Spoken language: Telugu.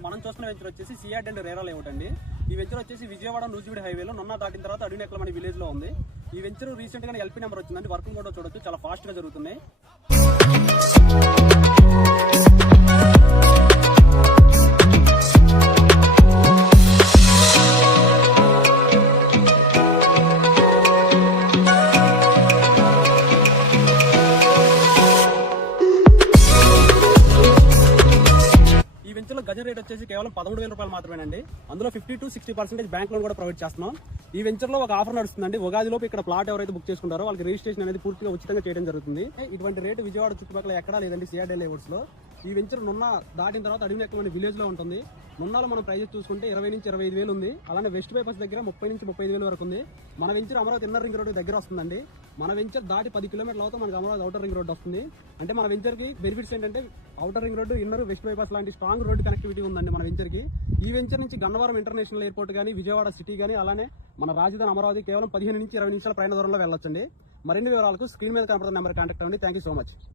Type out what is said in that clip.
ఇప్పుడు మనం చూస్తున్న వెంచర్ వచ్చేసి సియాడ్ అండ్ రేరా లేఅవుట్ అండి. ఈ వెంచర్ వచ్చేసి విజయవాడ నూజివీడు హైవేలో నున్న దాటిన తర్వాత అడినెక్కలమని విలేజ్ లో ఉంది. ఈ వెంచర్ రీసెంట్ గా ఎల్పీ నెంబర్ వచ్చిందండి. వర్కింగ్ కూడా చూడొచ్చు, చాలా ఫాస్ట్ గా జరుగుతున్నాయి. గజం రేట్ వచ్చేసి కేవలం 13,000 రూపాయలు మాత్రమేనండి. అందులో 50 to 60% బ్యాంక్ లోన్ కూడా ప్రొవైడ్ చేస్తున్నాం. ఈ వెంచర్ లో ఒక ఆఫర్ నడుస్తుందండి. ఉగాది లోపు ఇక్కడ ప్లాట్ ఎవరైతే బుక్ చేసుకుంటారో వాళ్ళకి రిజిస్ట్రేషన్ అనేది పూర్తిగా ఉచితంగా చేయడం జరుగుతుంది. ఇటువంటి రేటు విజయవాడ చుట్టుపక్కల ఎక్కడా లేదండి. సిఆర్డీ లేఅవుట్స్ లో ఈ వెంచర్ నున్న దాటిన తర్వాత అడినెక్కలమని విలేజ్ లో ఉంటుంది. నున్నాలో మనం ప్రైజెస్ చూసుకుంటే 20 నుంచి 25,000 ఉంది. అలానే వెస్ట్ బైపాస్ దగ్గర 30 నుంచి 35,000 వరకు ఉంది. మన venture Amaravati inner ring road దగ్గర వస్తుందండి. మన వెంచర్ దాటి 10 కిలోమీటర్ల అవుతా మనకి అమరావతి అవుటర్ రింగ్ రోడ్ వస్తుంది. అంటే మన వెంచర్ కి బెనిఫిట్స్ ఏంటంటే outer ring road, inner, west bypass లాంటి స్ట్రాంగ్ రోడ్ కనెక్టివిటీ ఉందండి మన వెంచర్ కి. ఈ వెంచర్ నుంచి గన్నవరం ఇంటర్నేషనల్ ఎయిర్పోర్ట్ కానీ, విజయవాడ సిటీ కానీ, అలానే మన రాజధాని అమరావతి కేవలం 15 నుంచి 20 నిమిషాల ప్రయాణ దూరంలో వెళ్ళొచ్చండి. మరిన్ని వివరాలకు స్క్రీన్ మీద కనపడుతున్న నెంబర్ కాంటాక్ట్ అవ్వండి. Thank you so much.